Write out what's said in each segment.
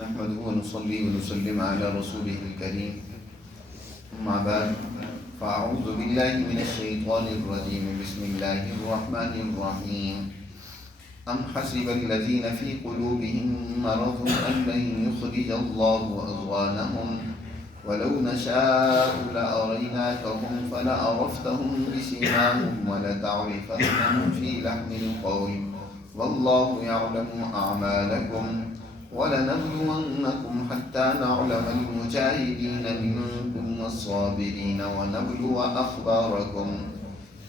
نحمده ونصلي ونسلم على رسوله الكريم. أما بعد فأعوذ بالله من الشيطان الرجيم. بسم الله الرحمن الرحيم. أم حسب الذين في قلوبهم مرض أن لن يخرج الله أضغانهم ولو نشاء لأريناكهم فلعرفتهم بسيماهم ولتعرفنهم في لحن القول والله يعلم أعمالكم ولنبلونكم حتى نعلم المجاهدين منكم والصابرين ونبلو أخباركم.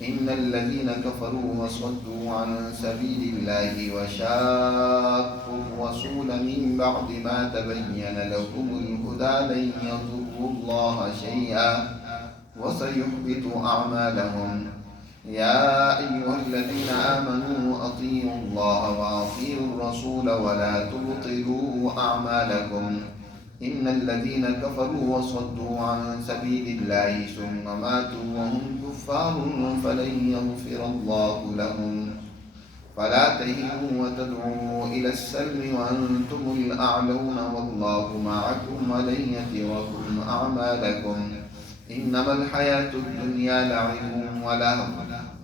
إن الذين كفروا وصدوا عن سبيل الله وشاقوا الرسول من بعد ما تبين لهم الهدى لن يضروا الله شيئا وسيحبط أعمالهم. يا أيها الذين آمنوا أطيعوا الله وأطيعوا الرسول ولا تبطلوا أعمالكم. إن الذين كفروا وصدوا عن سبيل الله ثم ماتوا وهم كفار فلن يغفر الله لهم. فلا تهنوا وتدعوا إلى السلم وأنتم الأعلون والله معكم ولن يتركم أعمالكم. إنما الحياة الدنيا لعب ولهو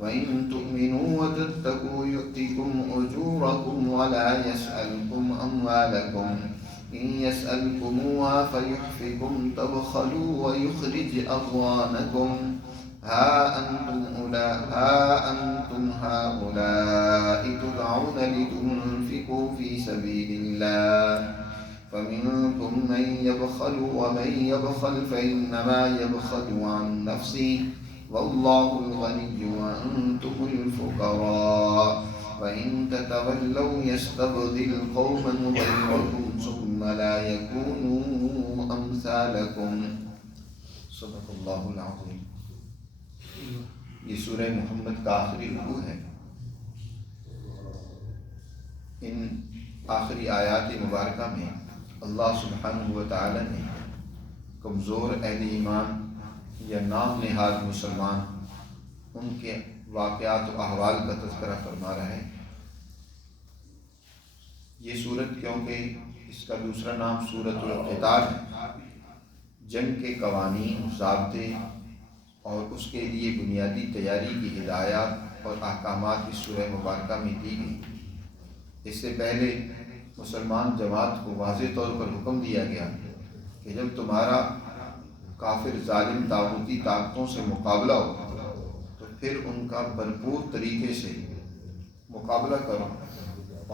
وإن تؤمنوا وتتقوا يؤتكم أجوركم ولا يسألكم أموالكم. إن يسألكموها فيحفكم تبخلوا ويخرج أضغانكم. ها أنتم هؤلاء تدعون لتنفقوا في سبيل الله فمنكم من يبخل ومن يبخل فإنما يبخل عن نفسه والله الغني وأنتم الفقراء وإن تتولوا يستبدل قوما غيركم ثم لا يكونوا أمثالكم. صدق اللہ العظیم. یہ سورہ محمد کا آخری رکوع ہے. ان آخری آیات مبارکہ میں اللہ سبحانہ و تعالی نے کمزور اہل ایمان یا نام نہاد مسلمان ان کے واقعات و احوال کا تذکرہ فرما رہا ہے. یہ سورت کیونکہ اس کا دوسرا نام سورۃ القتال ہے، جنگ کے قوانین، ضابطے اور اس کے لیے بنیادی تیاری کی ہدایات اور احکامات اس سورہ مبارکہ میں دی گئی. اس سے پہلے مسلمان جماعت کو واضح طور پر حکم دیا گیا کہ جب تمہارا کافر ظالم طاغوتی طاقتوں سے مقابلہ ہو تو پھر ان کا بھرپور طریقے سے مقابلہ کرو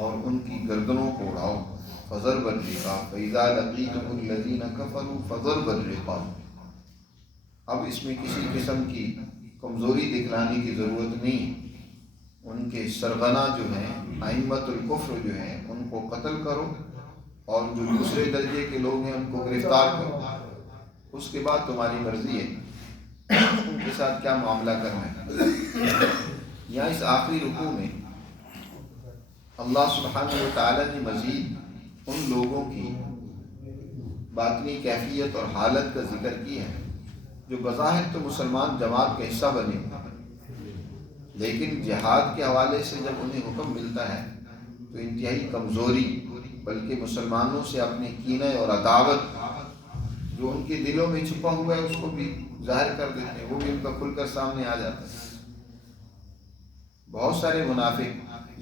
اور ان کی گردنوں کو اڑاؤ. فضرب الرقاب فإذا لقيتم الذين كفروا فضرب الرقاب. اب اس میں کسی قسم کی کمزوری دکھلانے کی ضرورت نہیں. ان کے سرغنہ جو ہیں، ائمۃ الکفر جو ہیں، ان کو قتل کرو اور جو دوسرے درجے کے لوگ ہیں ان کو گرفتار کرو. اس کے بعد تمہاری مرضی ہے ان کے ساتھ کیا معاملہ کرنا ہے. یہاں اس آخری رکوع میں اللہ سبحانہ و تعالی نے مزید ان لوگوں کی باطنی کیفیت اور حالت کا ذکر کیا ہے جو بظاہر تو مسلمان جماعت کا حصہ بنے لیکن جہاد کے حوالے سے جب انہیں حکم ملتا ہے تو انتہائی کمزوری، بلکہ مسلمانوں سے اپنے کینہ اور عداوت جو ان کے دلوں میں چھپا ہوا ہے اس کو بھی ظاہر کر دیتے ہیں، وہ بھی ان کا کھل کر سامنے آ جاتا ہے. بہت سارے منافق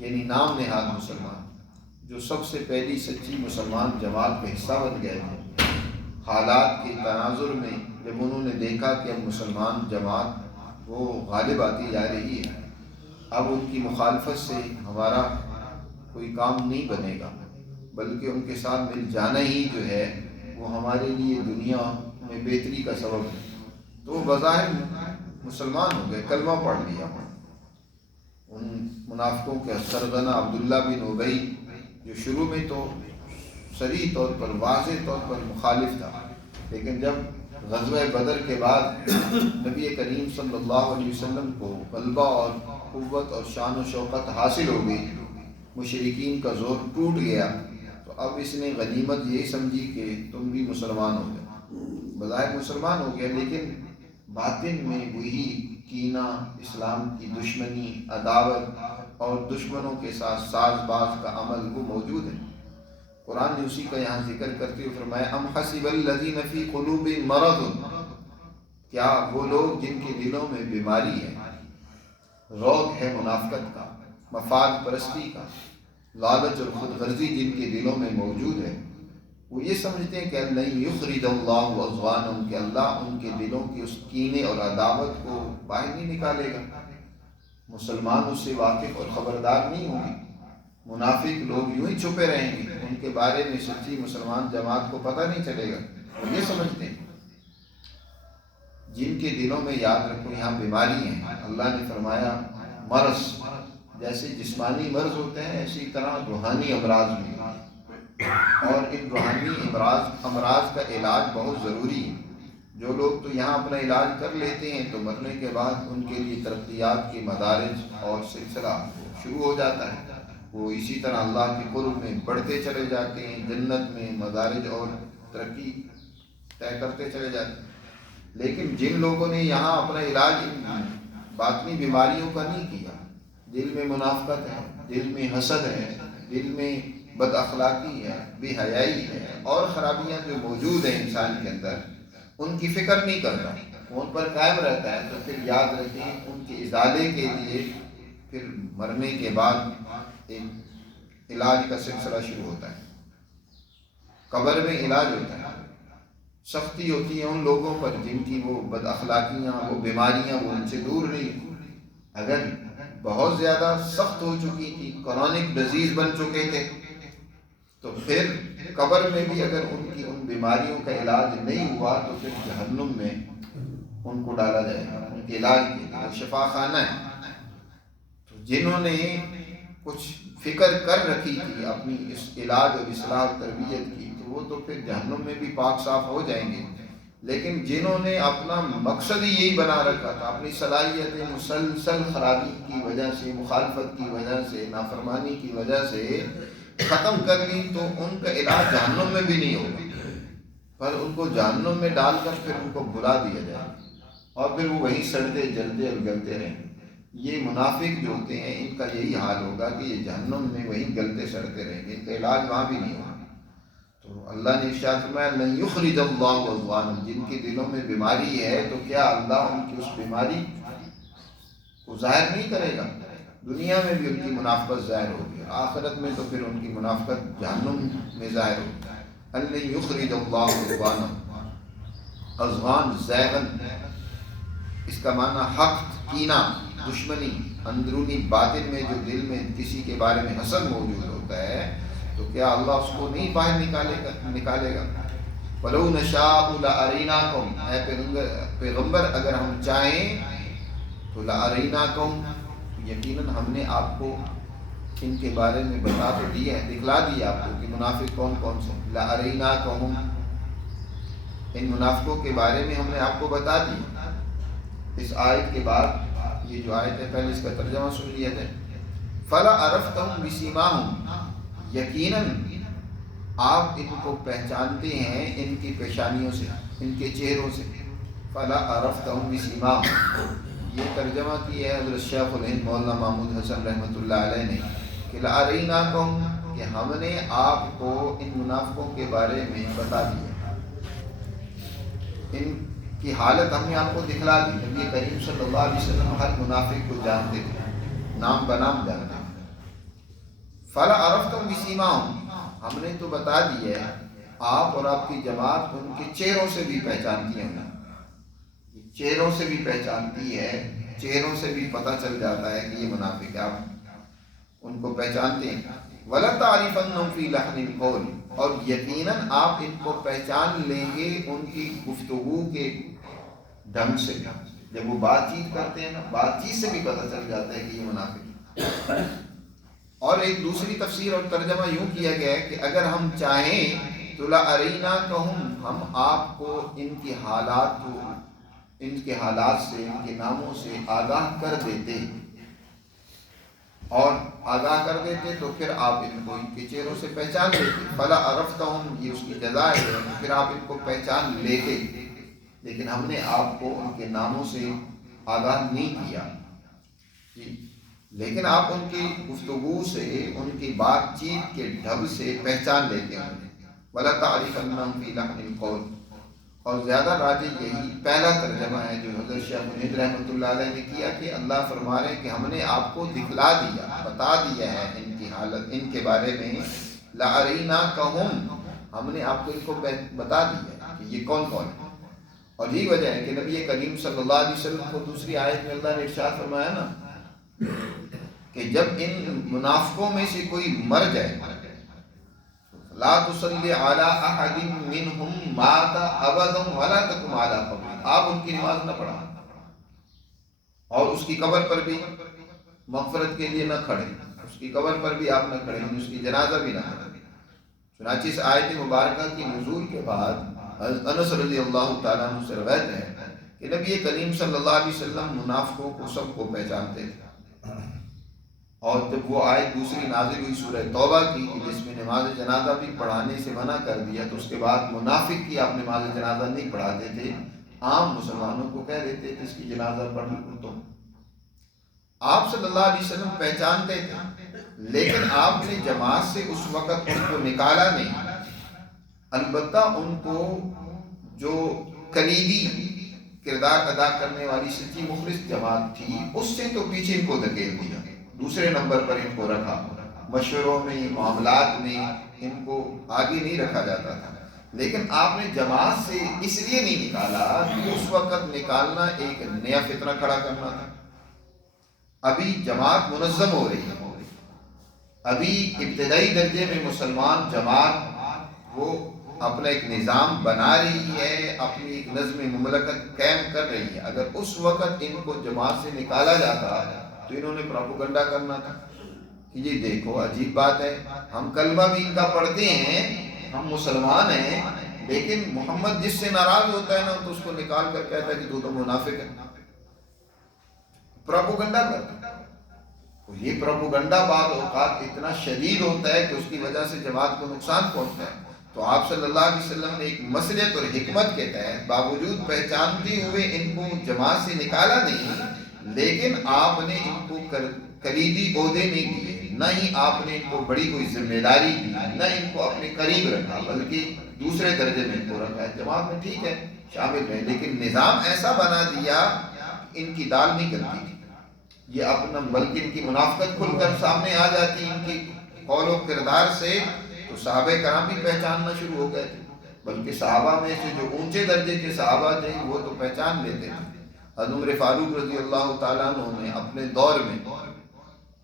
یعنی نام نہاد مسلمان جو سب سے پہلی سچی مسلمان جماعت کا حصہ بن گئے تھے، حالات کے تناظر میں جب انہوں نے دیکھا کہ اب مسلمان جماعت وہ غالب آتی جا رہی ہے، اب ان کی مخالفت سے ہمارا کوئی کام نہیں بنے گا بلکہ ان کے ساتھ مل جانا ہی جو ہے وہ ہمارے لیے دنیا میں بہتری کا سبب ہے، تو وہ بظاہر مسلمان ہو گئے، کلمہ پڑھ لیا. ان منافقوں کے سرغنہ عبداللہ بن ابی جو شروع میں تو صریح طور پر واضح طور پر مخالف تھا، لیکن جب غزوہ بدر کے بعد نبی کریم صلی اللہ علیہ وسلم کو غلبہ اور قوت اور شان و شوکت حاصل ہو گئی، مشرکین کا زور ٹوٹ گیا، تو اب اس نے غنیمت یہی سمجھی کہ تم بھی مسلمان ہو گئے. بظاہر مسلمان ہو گیا لیکن باطن میں وہی کینہ، اسلام کی دشمنی، عداوت اور دشمنوں کے ساتھ ساز باز کا عمل وہ موجود ہے. قرآن نے اسی کا یہاں ذکر کرتے ہوئے فرمایا ام حسب الذین فی قلوبہم مرض، کیا وہ لوگ جن کے دلوں میں بیماری ہے، روگ ہے منافقت کا، مفاد پرستی کا، لالچ اور خود غرضی جن کے دلوں میں موجود ہے، وہ یہ سمجھتے ہیں کہ لن یخرج اللہ اضغانہم، کہ اللہ ان کے دلوں کی اس کینے اور عداوت کو باہر نہیں نکالے گا۔ مسلمان اس سے واقف اور خبردار نہیں ہوں گے، منافق لوگ یوں ہی چھپے رہیں گے، ان کے بارے میں سچی مسلمان جماعت کو پتہ نہیں چلے گا۔ وہ یہ سمجھتے ہیں جن کے دلوں میں، یاد رکھو یہاں بیماری ہیں، اللہ نے فرمایا مرض، جیسے جسمانی مرض ہوتے ہیں اسی طرح روحانی امراض بھی ہیں، اور ان روحانی امراض کا علاج بہت ضروری ہے۔ جو لوگ تو یہاں اپنا علاج کر لیتے ہیں تو مرنے کے بعد ان کے لیے ترقیات کے مدارج اور سلسلہ شروع ہو جاتا ہے، وہ اسی طرح اللہ کے قرب میں بڑھتے چلے جاتے ہیں، جنت میں مدارج اور ترقی طے کرتے چلے جاتے ہیں۔ لیکن جن لوگوں نے یہاں اپنا علاج ان باطنی بیماریوں کا نہیں کیا، دل میں منافقت ہے، دل میں حسد ہے، دل میں بد اخلاقی ہے، بے حیائی ہے، اور خرابیاں جو موجود ہیں انسان کے اندر، ان کی فکر نہیں کرتا، ان پر قائم رہتا ہے، تو پھر یاد رکھیں ان کے ازالے کے لیے پھر مرنے کے بعد ایک علاج کا سلسلہ شروع ہوتا ہے۔ قبر میں علاج ہوتا ہے، سختی ہوتی ہے ان لوگوں پر جن کی وہ بد اخلاقیاں، وہ بیماریاں وہ ان سے دور نہیں۔ اگر بہت زیادہ سخت ہو چکی تھی، کرونک ڈیزیز بن چکے تھے، تو پھر قبر میں بھی اگر ان کی ان بیماریوں کا علاج نہیں ہوا تو پھر جہنم میں ان کو ڈالا جائے گا، ان کے علاج کے لیے وہ شفا خانہ ہے۔ تو جنہوں نے کچھ فکر کر رکھی تھی اپنی اس علاج اور اصلاح اور تربیت کی، تو وہ تو پھر جہنم میں بھی پاک صاف ہو جائیں گے۔ لیکن جنہوں نے اپنا مقصد ہی یہی بنا رکھا تھا، اپنی صلاحیتیں مسلسل خرابی کی وجہ سے، مخالفت کی وجہ سے، نافرمانی کی وجہ سے ختم کر لی، تو ان کا علاج جہنم میں بھی نہیں ہوگا، پر ان کو جہنم میں ڈال کر پھر ان کو بھلا دیا جائے اور پھر وہ وہیں سڑتے جلتے اور گلتے رہیں۔ یہ منافق جو ہوتے ہیں ان کا یہی حال ہوگا کہ یہ جہنم میں وہیں گلتے سڑتے رہیں گے، ان کا علاج وہاں بھی نہیں ہوگا۔ تو اللہ نے ارشاد فرمایا لن یخرج اللہ اضغانہم، جن کے دلوں میں بیماری ہے تو کیا اللہ ان کی اس بیماری کو ظاہر نہیں کرے گا؟ دنیا میں بھی ان کی منافقت ظاہر ہوگی، آخرت میں تو پھر ان کی منافقت جہنم میں ظاہر ہوگی۔ لن یخرج اللہ اضغانہم، اضغان زیغن، اس کا معنی حق، کینہ، دشمنی، اندرونی باطن میں جو دل میں کسی کے بارے میں حسد موجود ہوتا ہے، تو کیا اللہ اس کو نہیں باہر نکالے گا؟ وَلَوْ نَشَاءُ لَأَرَيْنَاكُمْ، اے پیغمبر اگر ہم چاہیں تو لَأَرَيْنَاكُمْ، یقیناً ہم نے آپ کو ان کے بارے میں بتا تو دیا ہے، دکھلا دیا آپ کو کہ منافق کون کون سے۔ لَأَرَيْنَاكُمْ، ان منافقوں کے بارے میں ہم نے آپ کو بتا دیا۔ اس آیت کے بعد یہ جو آیت ہے پہلے اس کا ترجمہ سن لیا جائے۔ فَلَعَرَفْتَهُمْ بِسِيمَاهُمْ، یقیناً آپ ان کو پہچانتے ہیں ان کی پیشانیوں سے، ان کے چہروں سے۔ فَلَعَرَفْتَهُمْ بِسِيمَاهُمْ، یہ ترجمہ کیا ہے حضرت شیخ الہند مولانا محمود حسن رحمۃ اللہ علیہ نے کہ لَأَرَيْنَاكُمْ، کہ ہم نے آپ کو ان منافقوں کے بارے میں بتا دیا، ان کی حالت ہم نے آپ کو دکھلا دی۔ نبی کریم صلی اللہ علیہ وسلم ہر منافق کو جانتے تھے، نام بنام جانتے تھے۔ فَلَعَرَفْتُمْ بِسِيمَاهُمْ، ہم نے تو بتا دیا ہے، آپ اور آپ کی جماعت ان کے چہروں سے بھی پہچانتی ہیں، چہروں سے بھی پہچانتی ہے، چہروں سے بھی پتہ چل جاتا ہے کہ یہ منافق ہے، آپ ان کو پہچانتے ہیں۔ وَلَتَعْرِفَنَّهُمْ فِي لَحْنِ الْقَوْلِ، اور یقیناً آپ ان کو پہچان لیں گے ان کی گفتگو کے ڈھنگ سے، جب وہ بات چیت کرتے ہیں نا، بات چیت سے بھی پتہ چل جاتا ہے کہ یہ منافق ہے۔ اور ایک دوسری تفسیر اور ترجمہ یوں کیا گیا ہے کہ اگر ہم چاہیں تو لَأَرَيْنَاكَهُمْ، ہم آپ کو ان کے حالات سے، ان کے ناموں سے آگاہ کر دیتے، اور آگاہ کر دیتے تو پھر آپ ان کو ان کے چہروں سے پہچان لیتے۔ فَلَعَرَفْتَهُمْ، یہ اس کی جزا ہے، پھر آپ ان کو پہچان لیتے، لیکن ہم نے آپ کو ان کے ناموں سے آگاہ نہیں کیا۔ لیکن آپ ان کی گفتگو سے، ان کی بات چیت کے ڈھب سے پہچان لیتے ہیں. وَلَا تَعْرِفَنَّهُمْ فِي لَحْنِ الْقَوْلِ. اور زیادہ راجح یہی پہلا ترجمہ ہے جو حضرت شیخ منید رحمۃ اللہ علیہ نے کیا کہ اللہ فرما رہے ہیں کہ ہم نے آپ کو دکھلا دیا، بتا دیا ہے ان کی حالت، ان کے بارے میں. لَأَرِينَاكَهُمْ، ہم نے آپ کو ان کو بتا دیا کہ یہ کون کون ہے. اور یہی وجہ ہے کہ نبی کریم صلی اللہ علیہ وسلم کو دوسری آیت میں اللہ نے ارشاد فرمایا نا کہ جب ان منافقوں میں سے کوئی مر جائے، لا تصلی علی احد منہم مات ابدا ولا تقم علی قبر، آپ ان کی نماز نہ پڑھا اور اس کی قبر پر بھی مغفرت کے لیے نہ کھڑے، اس کی قبر پر بھی آپ نہ کھڑے، اس کی جنازہ بھی نہ پڑھیں. چنانچہ اس آیت مبارکہ کی نزول کے بعد انس رضی اللہ تعالیٰ عنہ سے روایت ہے کہ نبی کریم صلی اللہ علیہ وسلم منافقوں کو سب کو پہچانتے تھے. اور جب وہ آیت دوسری نازل ہوئی سورہ توبہ کی کہ جس میں نماز جنازہ بھی پڑھانے سے منع کر دیا، تو اس کے بعد منافق کی آپ نماز جنازہ نہیں پڑھاتے تھے، عام مسلمانوں کو کہہ دیتے تھے اس کی جنازہ پڑھ لو. تو آپ صلی اللہ علیہ وسلم پہچانتے تھے، لیکن آپ نے جماعت سے اس وقت ان کو نکالا نہیں. البتہ ان کو جو کلیدی کردار ادا کرنے والی سچی مخلص جماعت تھی اس سے تو پیچھے ان کو دھکیل دیا، دوسرے نمبر پر ان کو رکھا. مشوروں میں، معاملات میں ان کو آگے نہیں رکھا جاتا تھا. لیکن آپ نے جماعت سے اس لیے نہیں نکالا کہ اس وقت نکالنا ایک نیا فتنہ کھڑا کرنا تھا. ابھی جماعت منظم ہو رہی ہے، ابھی ابتدائی درجے میں مسلمان جماعت وہ اپنا ایک نظام بنا رہی ہے، اپنی ایک نظم مملکت قائم کر رہی ہے. اگر اس وقت ان کو جماعت سے نکالا جاتا تو انہوں نے پروپیگنڈا کرنا تھا کہ یہ دیکھو عجیب بات ہے، ہم کلمہ بھی ان کا پڑھتے ہیں، ہم مسلمان ہیں، لیکن محمد جس سے ناراض ہوتا ہے نا تو اس کو نکال کر کہتا ہے کہ تو منافق ہے. پروپیگنڈا کرتا ہے. یہ پروپیگنڈا بعض اوقات اتنا شدید ہوتا ہے کہ اس کی وجہ سے جماعت کو نقصان پہنچتا ہے. تو آپ صلی اللہ علیہ وسلم نے ایک مصلحت اور حکمت کے تحت باوجود پہچانتے ہوئے ان کو جماعت سے نکالا نہیں، لیکن آپ نے ان کو کلیدی عہدے نہیں دیے، نہ ہی آپ نے ان کو بڑی کوئی ذمہ داری دی، نہ ان کو اپنے قریب رکھا، بلکہ دوسرے درجے میں ان کو رکھا ہے. جماعت میں ٹھیک ہے شامل ہیں، لیکن نظام ایسا بنا دیا ان کی دال نہیں گلتی تھی. یہ اپنا بلکہ ان کی منافقت کھل کر سامنے آ جاتی ان کی قول و کردار سے، تو صحابہ کرام بھی پہچاننا شروع ہو گئے تھے. بلکہ صحابہ میں سے جو اونچے درجے کے صحابہ تھے وہ تو پہچان لیتے تھے. حضرت عمر فاروق رضی اللہ تعالیٰ عنہ نے اپنے دور میں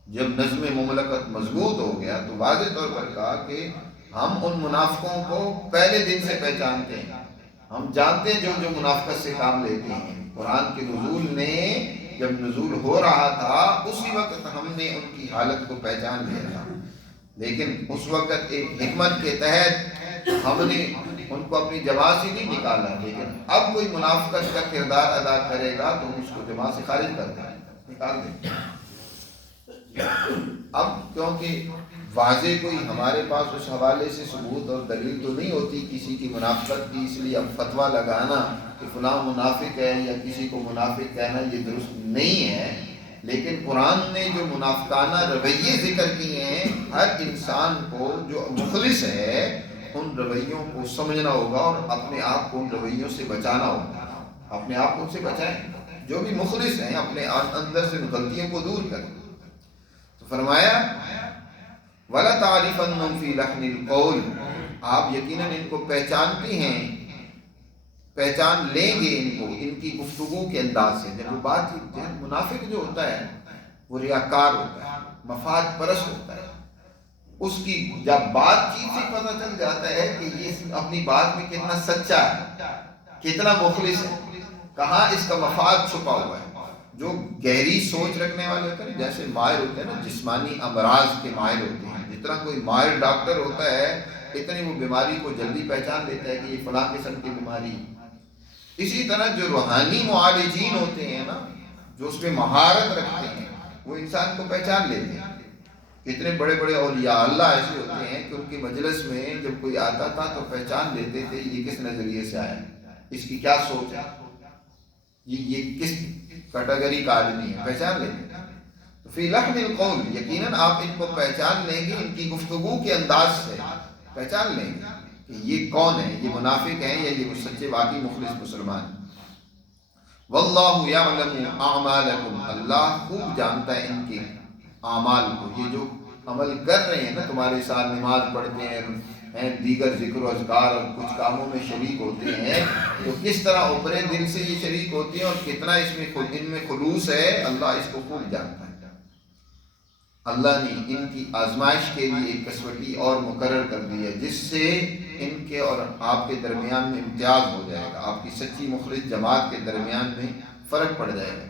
جب نظم مملکت مضبوط ہو گیا تو واضح طور پر کہا کہ ہم ان منافقوں کو پہلے دن سے پہچانتے ہیں، ہم جانتے ہیں جو منافقت سے کام لیتے ہیں. قرآن کے نزول نے جب نزول ہو رہا تھا اسی وقت ہم نے ان کی حالت کو پہچان لیا تھا، لیکن اس وقت ایک حکمت کے تحت ہم نے ان کو اپنی جماعت سے نہیں نکالا. لیکن اب کوئی منافقت کا کردار ادا کرے گا تو اس کو جماعت سے خارج کر دیں، نکال دیں. اب کیونکہ واضح کوئی ہمارے پاس اس حوالے سے ثبوت اور دلیل تو نہیں ہوتی کسی کی منافقت کی، اس لیے اب فتویٰ لگانا کہ فلاں منافق ہے یا کسی کو منافق کہنا یہ درست نہیں ہے. لیکن قرآن نے جو منافقانہ رویے ذکر کیے ہیں، ہر انسان کو جو مخلص ہے ان رویوں کو سمجھنا ہوگا اور اپنے آپ کو ان رویوں سے بچانا ہوگا. اپنے آپ کو ان سے بچائیں، جو بھی مخلص ہیں اپنے اندر سے غلطیوں کو دور کریں. تو فرمایا وَلَا تَعْرِفَنَّهُمْ فِي لَحْنِ الْقَوْلِ، آپ یقیناً ان کو پہچانتی ہیں، پہچان لیں گے ان کو ان کی گفتگو کے انداز سے. جب وہ بات چیت، منافق جو ہوتا ہے وہ ریاکار ہوتا ہے، مفاد پرست ہوتا ہے. اس کی جب بات چیت سے پتہ چل جاتا ہے کہ یہ اپنی بات میں کتنا سچا ہے، کتنا مخلص ہے، کہاں اس کا مفاد چھپا ہوا ہے. جو گہری سوچ رکھنے والے ہوتے ہیں، جیسے ماہر ہوتے ہیں نا، جسمانی امراض کے ماہر ہوتے ہیں، جتنا کوئی ماہر ڈاکٹر ہوتا ہے اتنی وہ بیماری کو جلدی پہچان لیتا ہے کہ یہ فلاں قسم کی بیماری. اسی طرح جو روحانی معالجین ہوتے ہیں نا، جو اس میں مہارت رکھتے ہیں، وہ انسان کو پہچان لیتے ہیں. کتنے بڑے بڑے اولیاء اللہ ایسے ہوتے ہیں کہ ان کی مجلس میں جب کوئی آتا تھا تو پہچان لیتے تھے یہ کس نظریے سے آیا، اس کی کیا سوچ ہے، یہ کس کیٹیگری کا آدمی ہے، پہچان لیتے ہیں. تو فی لحن القول، یقیناً آپ ان کو پہچان لیں گے، ان کی گفتگو کے انداز سے پہچان لیں گے کہ یہ کون ہے، یہ منافق ہیں یا یہ سچے واقعی مخلص مسلمان ہیں۔ واللہ یعلم اعمالکم، اللہ خوب جانتا ہے ان کے اعمال کو، یہ جو عمل کر رہے ہیں نا تمہارے ساتھ، نماز پڑھتے ہیں، دیگر ذکر و اذکار اور کچھ کاموں میں شریک ہوتے ہیں، تو کس طرح اوپرے دل سے یہ شریک ہوتے ہیں اور کتنا اس میں ان میں خلوص ہے، اللہ اس کو خوب جانتا ہے۔ اللہ نے ان کی آزمائش کے لیے ایک کسوٹی اور مقرر کر دی ہے، جس سے ان کے اور آپ کے درمیان میں امتیاز ہو جائے گا، آپ کی سچی مخلص جماعت کے درمیان میں فرق پڑ جائے گا۔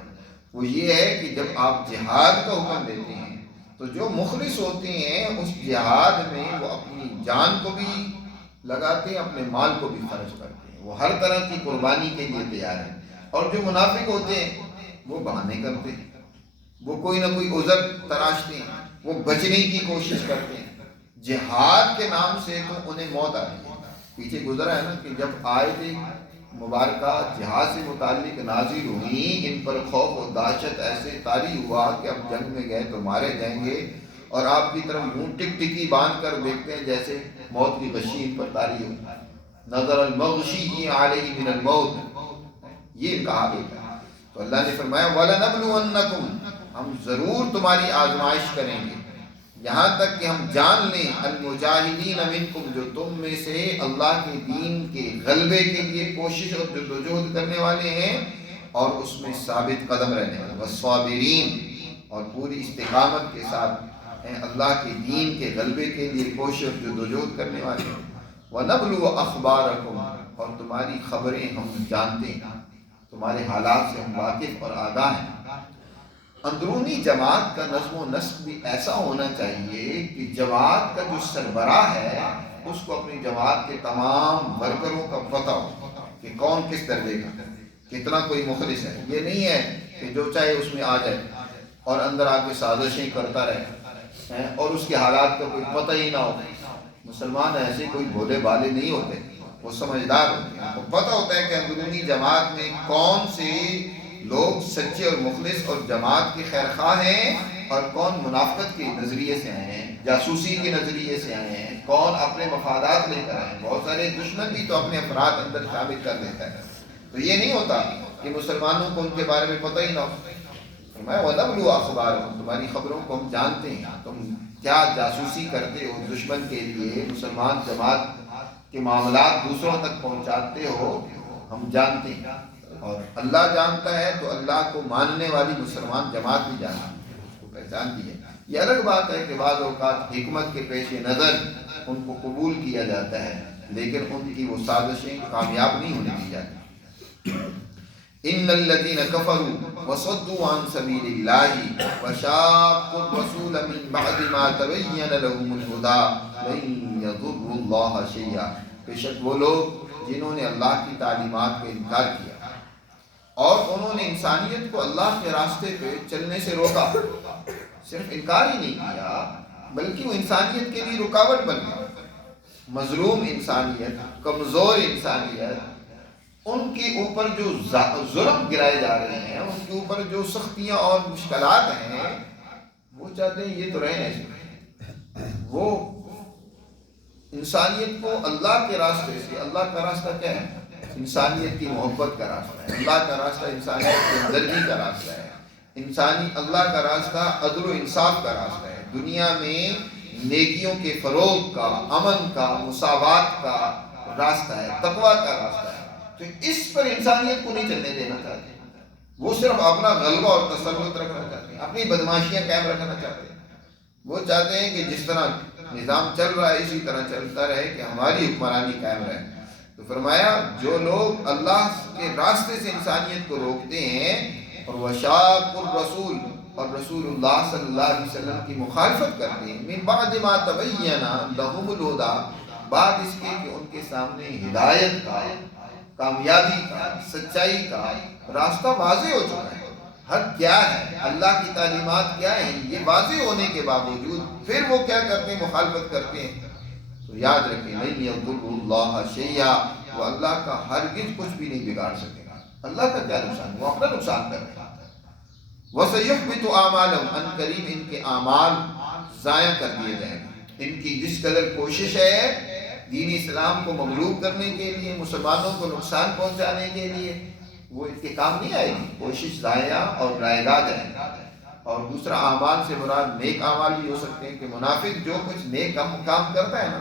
وہ یہ ہے کہ جب آپ جہاد کا حکم دیتے ہیں تو جو مخلص ہوتے ہیں اس جہاد میں وہ اپنی جان کو بھی لگاتے ہیں، اپنے مال کو بھی خرچ کرتے ہیں، وہ ہر طرح کی قربانی کے لیے تیار ہیں۔ اور جو منافق ہوتے ہیں وہ بہانے کرتے ہیں، وہ کوئی نہ کوئی عذر تراشتے ہیں، وہ بچنے کی کوشش کرتے ہیں۔ جہاد کے نام سے تو انہیں موت آتی ہے۔ پیچھے گزرا ہے نا کہ جب آیت مبارکہ جہاد سے متعلق نازل ہوئی، ان پر خوف و دہشت ایسے طاری ہوا کہ اب جنگ میں گئے تو مارے جائیں گے، اور آپ کی طرف یوں ٹک ٹکی باندھ کر دیکھتے ہیں جیسے موت کی غشی ان پر طاری ہو۔ نظر المغشی علیہ من الموت، یہ کہا گیا۔ تو اللہ نے فرمایا وَلَنَبْلُوَنَّكُمْ، ہم ضرور تمہاری آزمائش کریں گے، یہاں تک کہ ہم جان لیں المجاہدین منکم، جو تم میں سے اللہ کے دین کے غلبے کے لیے کوشش اور جدوجہد کرنے والے ہیں اور اس میں ثابت قدم رہنے والے، والصابرین، اور پوری استقامت کے ساتھ ہیں اللہ کے دین کے غلبے کے لیے کوشش اور جدوجہد کرنے والے ہیں۔ وَنَبْلُوَ أَخْبَارَكُمْ، اور تمہاری خبریں ہم جانتے ہیں، تمہارے حالات سے ہم واقف اور آگاہ ہیں۔ اندرونی جماعت کا نظم و نسق بھی ایسا ہونا چاہیے کہ جماعت کا جو سربراہ ہے اس کو اپنی جماعت کے تمام ورکروں کا پتہ ہو کہ کون کس درجے کا، کتنا کوئی مخلص ہے۔ یہ نہیں ہے کہ جو چاہے اس میں آ جائے اور اندر آ کے سازشیں کرتا رہے اور اس کے حالات کا کوئی پتہ ہی نہ ہو۔ مسلمان ایسے کوئی بھولے بالے نہیں ہوتے، وہ سمجھدار ہوتے ہیں، وہ پتہ ہوتا ہے کہ اندرونی جماعت میں کون سے لوگ سچے اور مخلص اور جماعت کے خیر خواہ ہیں اور کون منافقت کے نظریے سے آئے ہیں، جاسوسی کے نظریے سے آئے ہیں، کون اپنے مفادات لے کر آئے ہیں۔ بہت سارے دشمن بھی تو اپنے افراد اندر شامل کر لیتا ہے، تو یہ نہیں ہوتا کہ مسلمانوں کو ان کے بارے میں پتہ ہی نہ ہو۔ فرمایا وَنَبْلُوَ أَخْبَارَكُمْ، تمہاری خبروں کو ہم جانتے ہیں، تم کیا جاسوسی کرتے ہو دشمن کے لیے، مسلمان جماعت کے معاملات دوسروں تک پہنچاتے ہو، ہم جانتے ہیں۔ اور اللہ جانتا ہے تو اللہ کو ماننے والی مسلمان جماعت بھی جانتی ہے، اس کو پہچانتی ہے۔ یہ الگ بات ہے کہ بعض اوقات حکمت کے پیش نظر ان کو قبول کیا جاتا ہے، لیکن ان کی وہ سازشیں کامیاب نہیں ہونے دی جاتی۔ ان الذين كفروا وصدوا عن سبيل الله وشاقوا الرسول من بعد ما تبين لهم الهدى لن يضروا الله شيئا، بے شک وہ لوگ جنہوں نے اللہ کی تعلیمات کا انکار کیا اور انہوں نے انسانیت کو اللہ کے راستے پہ چلنے سے روکا، صرف انکار ہی نہیں کیا بلکہ وہ انسانیت کے لیے رکاوٹ بن گیا۔ مظلوم انسانیت، کمزور انسانیت، ان کے اوپر جو ظلم گرائے جا رہے ہیں، ان کے اوپر جو سختیاں اور مشکلات ہیں، وہ چاہتے ہیں یہ تو رہے ہیں، وہ انسانیت کو اللہ کے راستے سے، اللہ کا راستہ کیا ہے؟ انسانیت کی محبت کا راستہ ہے، اللہ کا راستہ انسانیت کی ہمدردی کا راستہ ہے، اللہ کا راستہ عدل و انصاف کا راستہ ہے، دنیا میں نیکیوں کے فروغ کا، امن کا، مساوات کا راستہ ہے، تقویٰ کا راستہ ہے۔ تو اس پر انسانیت کو نہیں چلنے دینا چاہتے، وہ صرف اپنا غلبہ اور تسلط رکھنا چاہتے ہیں، اپنی بدماشیاں قائم رکھنا چاہتے ہیں۔ وہ چاہتے ہیں کہ جس طرح نظام چل رہا ہے اسی طرح چلتا رہے، کہ ہماری حکمرانی قائم رہے۔ تو فرمایا جو لوگ اللہ کے راستے سے انسانیت کو روکتے ہیں اور وشاق الرسول، اور رسول اللہ صلی اللہ علیہ وسلم کی مخالفت کرتے ہیں، من بعد ما تبین لهم الہدی، بعد اس کے کہ ان کے سامنے ہدایت کا، کامیابی کا، سچائی کا راستہ واضح ہو چکا ہے۔ حق کیا ہے، اللہ کی تعلیمات کیا ہیں، یہ واضح ہونے کے باوجود پھر وہ کیا کرتے ہیں؟ مخالفت کرتے ہیں۔ تو یاد رکھیں لن یضر اللہ شیئا، وہ اللہ کا ہرگز کچھ بھی نہیں بگاڑ سکے گا۔ اللہ کا کیا نقصان، وہ اپنا نقصان کر رہے ہیں۔ وَسَيُحْبِطُ أَعْمَالَهُمْ، ان قریب ان کے اعمال ضائع کر دیے جائیں گے۔ ان کی جس قدر کوشش ہے دین اسلام کو مغلوب کرنے کے لیے، مسلمانوں کو نقصان پہنچانے کے لیے، وہ ان کے کام نہیں آئے گی، کوشش ضائع اور رائے گاہ جائے گی۔ اور دوسرا اعمال سے مراد نیک اعمال بھی ہو سکتے ہیں کہ منافق جو کچھ نیک کام کرتا ہے نا،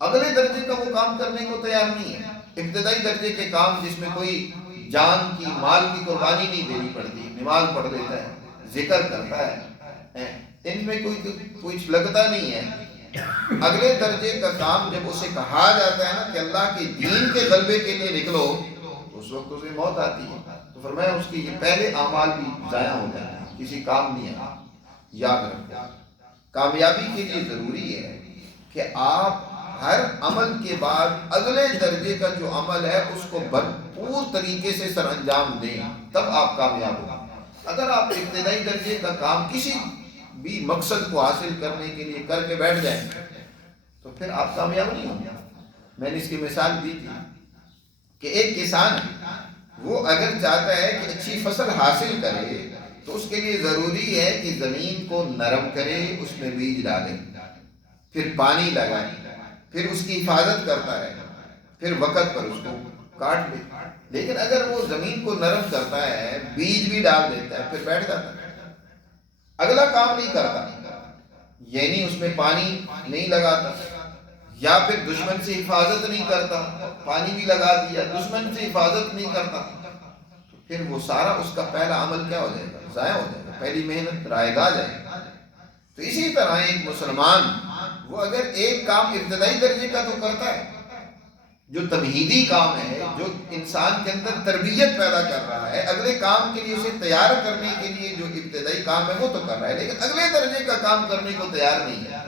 اگلے درجے کا وہ کام کرنے کو تیار نہیں ہے۔ ابتدائی درجے کے کام جس میں کوئی جان کی مال کی قربانی نہیں دینی پڑتی، نماز پڑھ لیتا ہے، ذکر کرتا ہے، ان میں کچھ لگتا نہیں ہے۔ اگلے درجے کا کام جب اسے کہا جاتا ہے نا کہ اللہ کے دین کے غلبے کے لیے نکلو، اس وقت اسے موت آتی ہے۔ تو فرمایا اس کی یہ پہلے اعمال بھی ضائع ہو جاتے ہیں، کسی کام نہیں ہے۔ یاد رکھو کامیابی کے لیے ضروری ہے کہ آپ ہر عمل کے بعد اگلے درجے کا جو عمل ہے اس کو بھرپور طریقے سے سر انجام دیں، تب آپ کامیاب ہوں۔ اگر آپ ابتدائی درجے کا کام کسی بھی مقصد کو حاصل کرنے کے لیے کر کے بیٹھ جائیں تو پھر آپ کامیاب نہیں ہوں گے۔ میں نے اس کی مثال دی تھی کہ ایک کسان وہ اگر چاہتا ہے کہ اچھی فصل حاصل کرے تو اس کے لیے ضروری ہے کہ زمین کو نرم کرے، اس میں بیج ڈالے، پھر پانی لگائے، پھر اس کی حفاظت کرتا ہے، پھر وقت پر اس کو کاٹ لے۔ لیکن اگر وہ زمین کو نرم کرتا ہے، بیج بھی ڈال دیتا ہے، پھر بیٹھ جاتا ہے، اگلا کام نہیں کرتا، یعنی اس میں پانی نہیں لگاتا، یا پھر دشمن سے حفاظت نہیں کرتا، پانی بھی لگا دیا، دشمن سے حفاظت نہیں کرتا، تو پھر وہ سارا اس کا پہلا عمل کیا ہو جائے گا؟ ضائع ہو جائے گا، پہلی محنت رائے گاہ جائے گا۔ تو اسی طرح ایک مسلمان وہ اگر ایک کام ابتدائی درجے کا تو کرتا ہے جو تمہیدی کام ہے، جو انسان کے اندر تربیت پیدا کر رہا ہے، اگلے کام کے لیے اسے تیار کرنے کے لیے جو ابتدائی کام ہے وہ تو کر رہا ہے، لیکن اگلے درجے کا کام کرنے کو تیار نہیں ہے،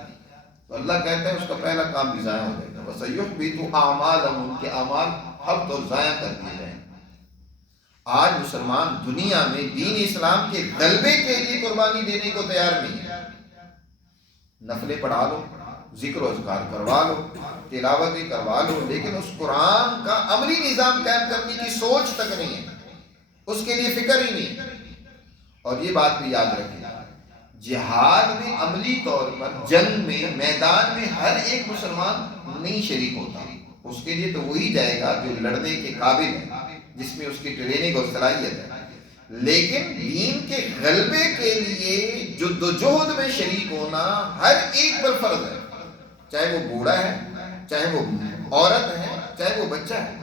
تو اللہ کہتا ہے اس کا پہلا کام بھی ضائع ہو جائے گا۔ وَسَيُحْبِطُ أَعْمَالَهُمْ، ان کے اعمال اب تو ضائع کر دیے جائیں۔ آج مسلمان دنیا میں دین اسلام کے غلبے کے لیے قربانی دینے کو تیار نہیں ہے۔ نفلیں پڑھا لو، ذکر و اذکار کروا لو، تلاوتیں کروا لو، لیکن اس قرآن کا عملی نظام قائم کرنے کی سوچ تک نہیں ہے، اس کے لیے فکر ہی نہیں ہے۔ اور یہ بات بھی یاد رکھیں، جہاد میں عملی طور پر جنگ میں میدان میں ہر ایک مسلمان نہیں شریک ہوتا، اس کے لیے تو وہی جائے گا جو لڑنے کے قابل ہے، جس میں اس کی ٹریننگ اور صلاحیت ہے، لیکن دین کے غلبے کے لیے جد و جہد میں شریک ہونا ہر ایک پر فرض ہے، چاہے وہ بوڑھا ہے، چاہے وہ عورت ہے، چاہے وہ بچہ ہے۔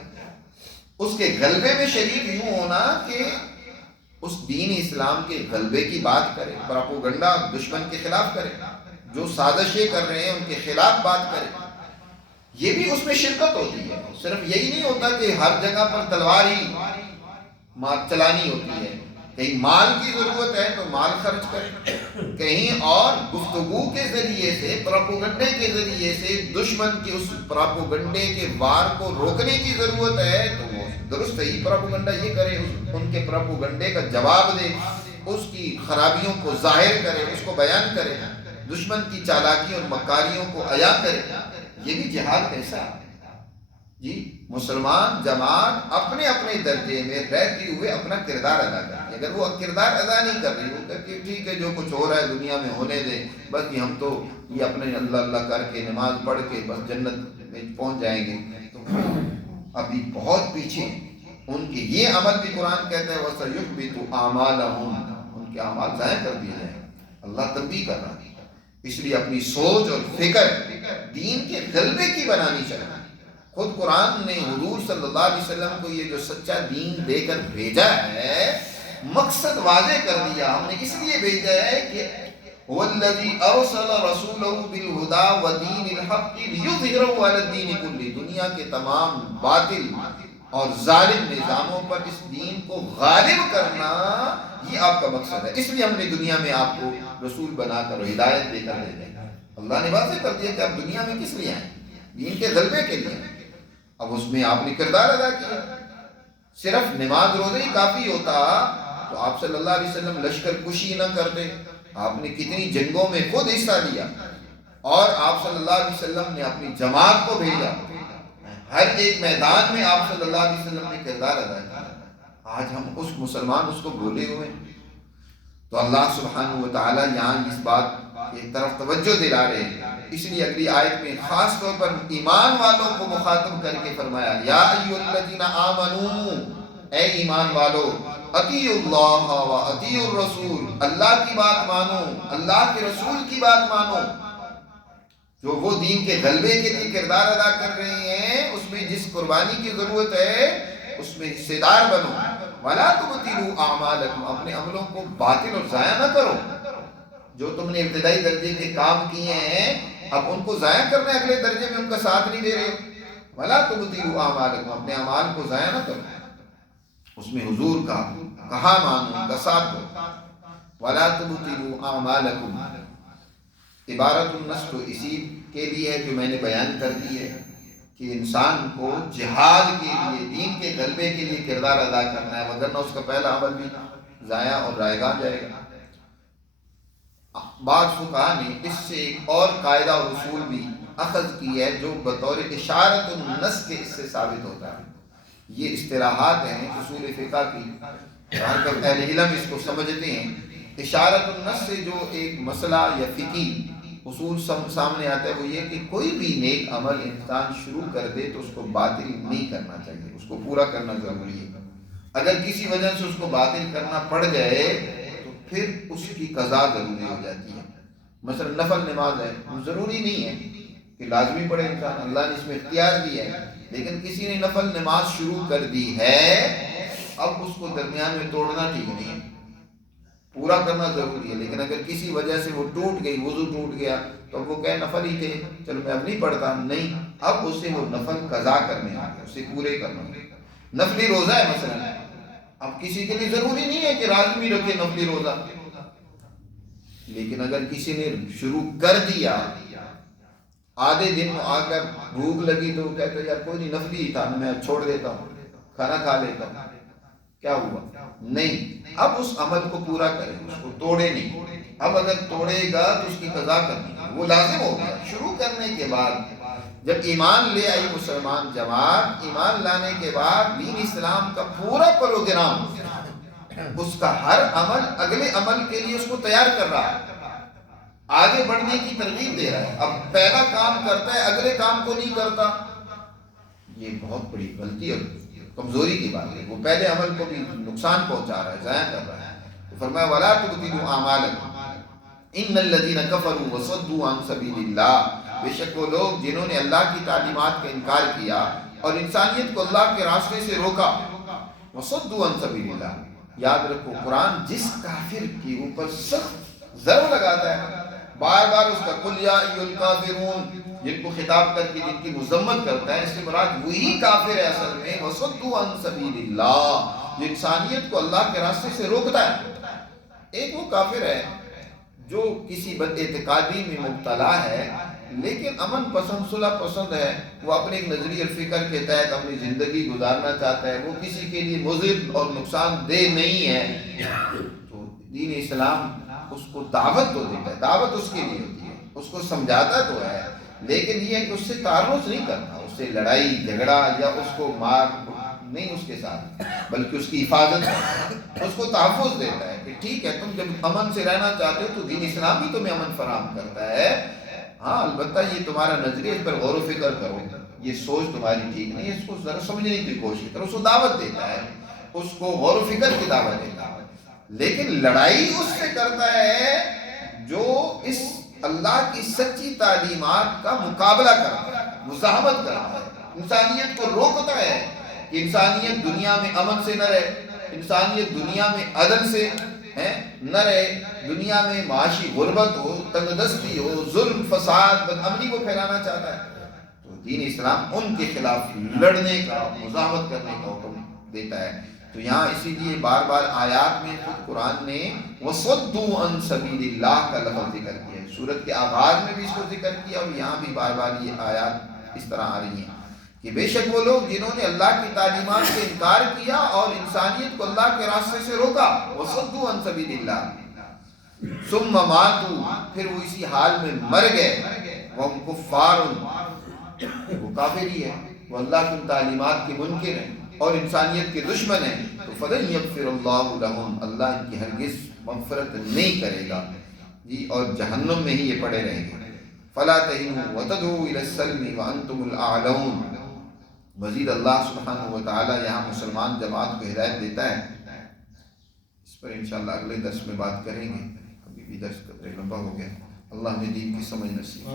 اس کے غلبے میں شریک یوں ہونا کہ اس دین اسلام کے غلبے کی بات کرے، پراپوگنڈا دشمن کے خلاف کرے، جو سازشیں کر رہے ہیں ان کے خلاف بات کرے، یہ بھی اس میں شرکت ہوتی ہے۔ صرف یہی نہیں ہوتا کہ ہر جگہ پر تلوار ہی چلانی ہوتی ہے، کہیں مال کی ضرورت ہے تو مال خرچ کرے، کہیں اور گفتگو کے ذریعے سے، پراپوگنڈے کے ذریعے سے دشمن کی اس پراپوگنڈے کے وار کو روکنے کی ضرورت ہے تو وہ درست ہی پراپوگنڈا یہ کرے، ان کے پراپوگنڈے کا جواب دے، اس کی خرابیوں کو ظاہر کرے، اس کو بیان کرے، دشمن کی چالاکیوں اور مکاریوں کو عیاں کرے۔ یہ بھی جہاد کیسا ہے جی؟ مسلمان جماعت اپنے اپنے درجے میں رہتے ہوئے اپنا کردار ادا کرتی ہے۔ اگر وہ کردار ادا نہیں کر رہی ہو کہ ٹھیک ہے جو کچھ ہو رہا ہے دنیا میں ہونے دیں، بس ہم تو یہ اپنے اللہ اللہ کر کے نماز پڑھ کے بس جنت میں پہنچ جائیں گے، تو ابھی بہت پیچھے ان کے یہ عمل بھی قرآن کہتا ہے وَسَيُحْبِطُ أَعْمَالَهُمْ، ان کے اعمال ضائع کر دیے جائیں۔ اللہ تنبیہ کر رہا ہے، اس لیے اپنی سوچ اور فکر دین کے غلبے کی بنانی چاہیے۔ خود قرآن نے حضور صلی اللہ علیہ وسلم کو یہ جو سچا دین دے کر بھیجا ہے، مقصد واضح کر دیا، ہم نے اس لیے بھیجا ہے کہ وَالَّذِي أَرْسَلَ رَسُولَهُ بِالْهُدَى وَدِينِ الْحَقِّ لِيُظْهِرَهُ عَلَى الدِّينِ كُلِّهِ، دنیا کے تمام باطل اور ظالم نظاموں پر اس دین کو غالب کرنا، یہ آپ کا مقصد ہے۔ اس لیے ہم نے دنیا میں آپ کو رسول بنا کر ہدایت دے کر بھیجا۔ اللہ نے واضح کر دیا کہ آپ دنیا میں کس لیے آئے؟ دین کے غلبے کے لیے۔ اب اس میں آپ نے کردار ادا کیا، صرف نماز روزے ہی کافی ہوتا تو آپ صلی اللہ علیہ وسلم لشکر کشی نہ کرتے، آپ نے کتنی جنگوں میں خود حصہ لیا، اور آپ صلی اللہ علیہ وسلم نے اپنی جماعت کو بھیجا، ہر ایک میدان میں آپ صلی اللہ علیہ وسلم نے کردار ادا کیا۔ آج ہم اس مسلمان اس کو بھولے ہوئے، تو اللہ سبحانہ و تعالیٰ یہاں اس بات کی طرف توجہ دلا رہے ہیں، اس لیے اگلی آیت میں خاص طور پر ایمان والوں کو مخاطب کر کے فرمایا یا ایھا الذین آمنو، اے ایمان والو، اطیعوا اللہ و اطیعوا الرسول، اللہ کی بات مانو، اللہ کے رسول کی بات مانو، جو وہ دین کے غلبے کے لیے کردار ادا کر رہے ہیں، اس میں جس قربانی کی ضرورت ہے اس میں حصے دار بنو، وَلَا تُبْطِلُوا أَعْمَالَكُمْ، اپنے عملوں کو باطل اور ضائع نہ کرو، جو تم نے ابتدائی درجے کے کام کیے ہیں اب ان کو ضائع کرنے اگلے درجے میں ان کا ساتھ نہیں دے رہے ہو، وَلَا تُبْطِلُوا أَعْمَالَكُمْ، اپنے اعمال کو ضائع نہ کرو، اس میں حضور کا کہا مانو، ان کا ساتھ دو، وَلَا تُبْطِلُوا أَعْمَالَكُمْ، عبارت النص تو اسی کے لیے ہے جو میں نے بیان کر دی ہے کہ انسان کو جہاد کے لیے، دین کے غلبے کے لیے کردار ادا کرنا ہے، وگرنہ اس کا پہلا عمل بھی ضائع اور رائگاں جائے گا۔ بعض فقہا نے اس سے ایک اور قاعدہ اور اصول بھی اخذ کی ہے جو بطور اشارت النص کے اس سے ثابت ہوتا ہے۔ یہ اصطلاحات ہیں اصول فقہ کی، اہل علم اس کو سمجھتے ہیں۔ اشارت النص سے جو ایک مسئلہ یا فقہی اصول سامنے آتا ہے وہ یہ کہ کوئی بھی نیک عمل انسان شروع کر دے تو اس کو باطل نہیں کرنا چاہیے، اس کو پورا کرنا ضروری ہے۔ اگر کسی وجہ سے اس کو باطل کرنا پڑ جائے تو پھر اس کی قضا ضروری ہو جاتی ہے۔ مثلا نفل نماز ہے، ضروری نہیں ہے کہ لازمی پڑھے انسان، اللہ نے اس میں اختیار دیا ہے، لیکن کسی نے نفل نماز شروع کر دی ہے، اب اس کو درمیان میں توڑنا ٹھیک نہیں ہے، پورا کرنا ضروری ہے۔ لیکن اگر کسی وجہ سے وہ ٹوٹ گئی، وضو ٹوٹ گیا، تو وہ کہے نفل ہی تھے، چلو میں اب نہیں پڑھتا، نہیں، اب اسے وہ نفل قضا کرنے آ گیا، اسے پورے کرنا۔ نفلی روزہ ہے مثلا، اب کسی کے لیے ضروری نہیں ہے کہ لازمی رکھے نفلی روزہ، لیکن اگر کسی نے شروع کر دیا، آدھے دن میں آ کر بھوک لگی تو وہ کہتا ہے یار کوئی نہیں، نفلی ہی تھا، میں چھوڑ دیتا ہوں، کھانا کھا لیتا ہوں، کیا ہوا؟ نہیں، اب اس عمل کو پورا کرے، اس کو توڑے نہیں۔ اب اگر توڑے گا تو اس کی قضا کرنی ہے، وہ لازم ہو گیا۔ شروع کرنے کے بعد جب ایمان لے آئی مسلمان جماعت، ایمان لانے کے بعد دین اسلام کا پورا پروگرام، اس کا ہر عمل اگلے عمل کے لیے اس کو تیار کر رہا ہے، آگے بڑھنے کی ترغیب دے رہا ہے۔ اب پہلا کام کرتا ہے، اگلے کام کو نہیں کرتا، یہ بہت بڑی غلطی اور کمزوری کی بات ہے۔ وہ پہلے عمل کو بھی نقصان پہنچا رہا ہے، ضائع کر رہا ہے۔ تو فرمایا وَلَا تُبْطِلُوا أَعْمَالَكُمْ إِنَّ الَّذِينَ كَفَرُوا وَصَدُّوا عَن سَبِيلِ اللَّهِ، بے شک وہ لوگ جنہوں نے اللہ کی تعلیمات کا انکار کیا اور انسانیت کو اللہ کے راستے سے روکا، وَصَدُّوا عَن سَبِيلِ اللَّهِ، یاد رکھو قرآن جس کافر کے اوپر سخت ضرب لگاتا ہے، بار بار اس کا قُلْ يَا أَيُّهَا الْكَافِرُونَ جن کو خطاب کر کے جن کی مذمت کرتا ہے، اس سے مراد وہی کافر ہے اصل میں، وَصَدُّوا عَن سَبِيلِ اللَّهِ، جو انسانیت کو اللہ کے راستے سے روکتا ہے۔ ایک وہ کافر ہے جو کسی بد اعتقادی میں مبتلا ہے لیکن امن پسند، صلح پسند ہے، وہ اپنے ایک نظریہ فکر کے تحت اپنی زندگی گزارنا چاہتا ہے، وہ کسی کے لیے مضر اور نقصان دہ نہیں ہے، تو دین اسلام اس کو دعوت تو دیتا ہے، دعوت اس کے لیے ہوتی ہے، اس کو سمجھاتا تو ہے، لیکن یہ ہے کہ اس سے تعرض نہیں کرتا، اس سے لڑائی جھگڑا یا اس کو مار نہیں اس کے ساتھ، بلکہ اس کی حفاظت کرتا ہے، اس کو تحفظ دیتا ہے کہ ٹھیک ہے تم جب امن سے رہنا چاہتے ہو تو دین اسلام بھی تمہیں امن فراہم کرتا ہے، ہاں البتہ یہ تمہارا نظریہ، اس پر غور و فکر کرو، یہ سوچ تمہاری ٹھیک نہیں ہے، اس کو ذرا سمجھنے کی کوشش کرو، اس کو دعوت دیتا ہے، اس کو غور و فکر کی دعوت دیتا ہے، لیکن لڑائی اس سے کرتا ہے جو اس اللہ کی سچی تعلیمات کا مقابلہ کرتا ہے، مزاحمت کرتا ہے، انسانیت کو روکتا ہے کہ انسانیت دنیا میں امن سے نہ رہے، انسانیت دنیا میں عدل سے نہ رہے، دنیا میں معاشی غربت ہو، تنگ دستی ہو، ظلم، فساد، بدامنی کو پھیلانا چاہتا ہے، تو دین اسلام ان کے خلاف لڑنے کا، مزاحمت کرنے کا حکم دیتا ہے۔ تو یہاں اسی لیے بار بار آیات میں خود قرآن نے وَصَدُّوا عَن سَبِيلِ اللَّهِ کا لفظ ذکر کیا ہے، سورت کے آغاز میں بھی اس کو ذکر کیا اور یہاں بھی بار بار یہ آیات اس طرح آ رہی ہیں کہ بے شک وہ لوگ جنہوں نے اللہ کی تعلیمات سے انکار کیا اور انسانیت کو اللہ کے راستے سے روکا، وَصَدُّوا عَن سَبِيلِ اللَّهِ ثُمَّ مَاتُوا، پھر وہ اسی حال میں مر گئے، وَهُمْ كُفَّارٌ، وہ کافر ہی ہے، وہ اللہ کی تعلیمات کے منکر ہیں، اور انسانیت کے دشمن ہیں تو فَلَن يَغْفِرَ اللَّهُ لَهُمْ، اللہ ان کی ہرگز مغفرت نہیں کرے گا جی، اور جہنم میں ہی یہ پڑے رہیں گے۔ فَلَا تَهِنُوا وَتَدْعُوا إِلَى السَّلْمِ وَأَنْتُمُ الْأَعْلَوْنَ۔ مزید اللہ سبحانہ و تعالی یہاں مسلمان جماعت کو ہدایت دیتا ہے، اس پر انشاءاللہ اگلے درس میں بات کریں گے، ابھی بھی درس قدر لمبا ہو گیا۔ اللہ نے دین کی سمجھ نصیب